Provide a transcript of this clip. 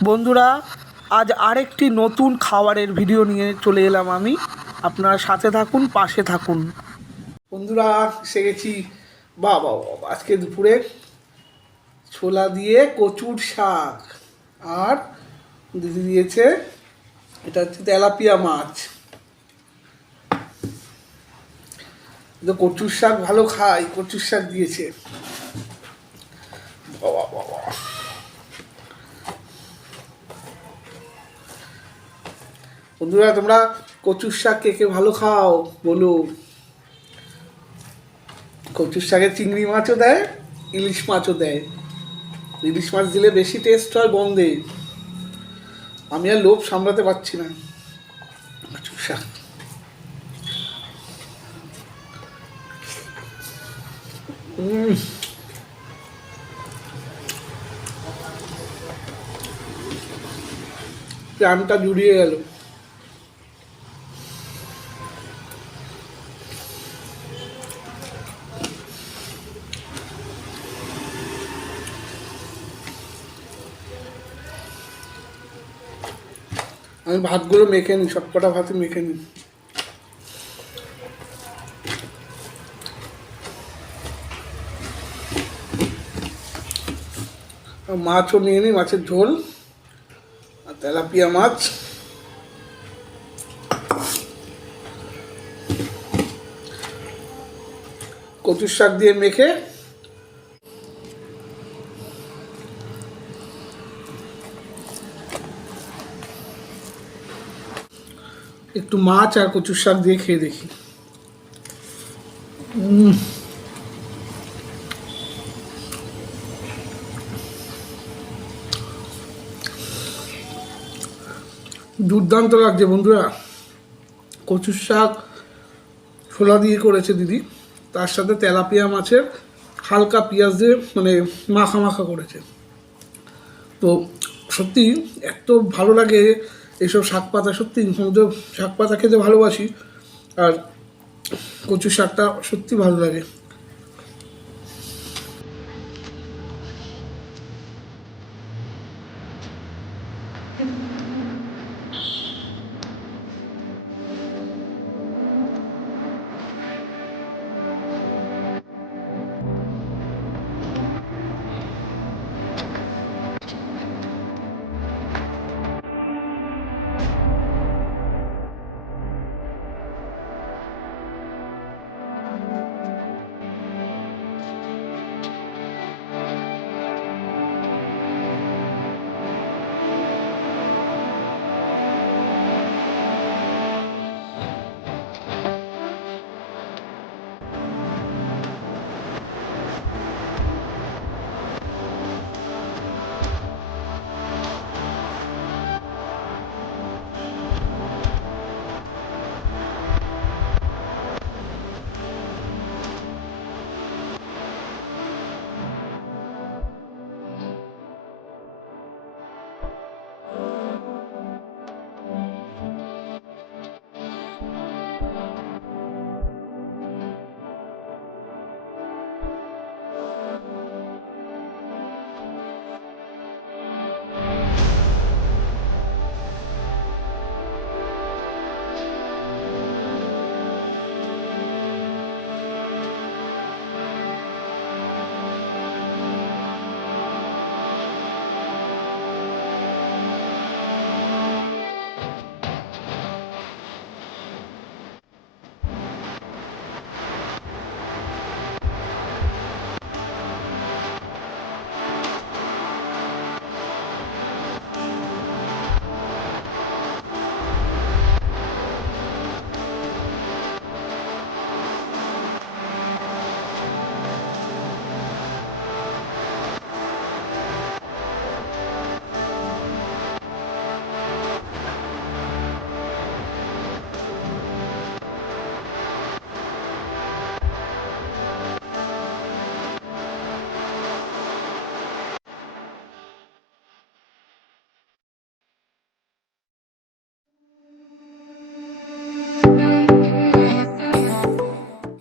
বন্ধুরা, আজ আরেকটি নতুন খাবারের ভিডিও নিয়ে চলে এলাম আমি। আপনারা সাথে থাকুন, পাশে থাকুন। বন্ধুরা, এসে গেছি। বাবা বাবা, আজকে দুপুরে ছোলা দিয়ে কচুর শাক, আর দিদি দিয়েছে এটা হচ্ছে তেলাপিয়া মাছ। তো কচুর শাক ভালো খাই, কচুর শাক দিয়েছে। বাবা বাবা, বন্ধুরা তোমরা কচুর শাক কে কে ভালো খাও বলো। কচুর শাকে চিংড়ি মাছও দেয়, ইলিশ মাছও দেয়। ইলিশ মাছ দিলে বেশি টেস্ট হয় বন্ধে। আমি আর লোভ সামলাতে পারছি না। কচুর শাক প্রাণটা জুড়িয়ে গেল। আমি ভাতগুলো মেখে নিই, সবকটা ভাতে মেখে নিই। মাছও নিয়ে নিই, মাছের ঝোল আর তেলাপিয়া মাছ। কচুর শাক দিয়ে মেখে একটু মাছ আর কচুর শাক দিয়ে খেয়ে দেখি। দুর্দান্ত লাগছে বন্ধুরা। কচুর শাক ছোলা দিয়ে করেছে দিদি, তার সাথে তেলাপিয়া মাছের হালকা পেঁয়াজ দিয়ে মানে মাখা মাখা করেছে। তো সত্যি এত ভালো লাগে এইসব শাক পাতা। সত্যি সমুদ্র শাক পাতা খেতে ভালোবাসি, আর কচুর শাকটা সত্যি ভালো লাগে।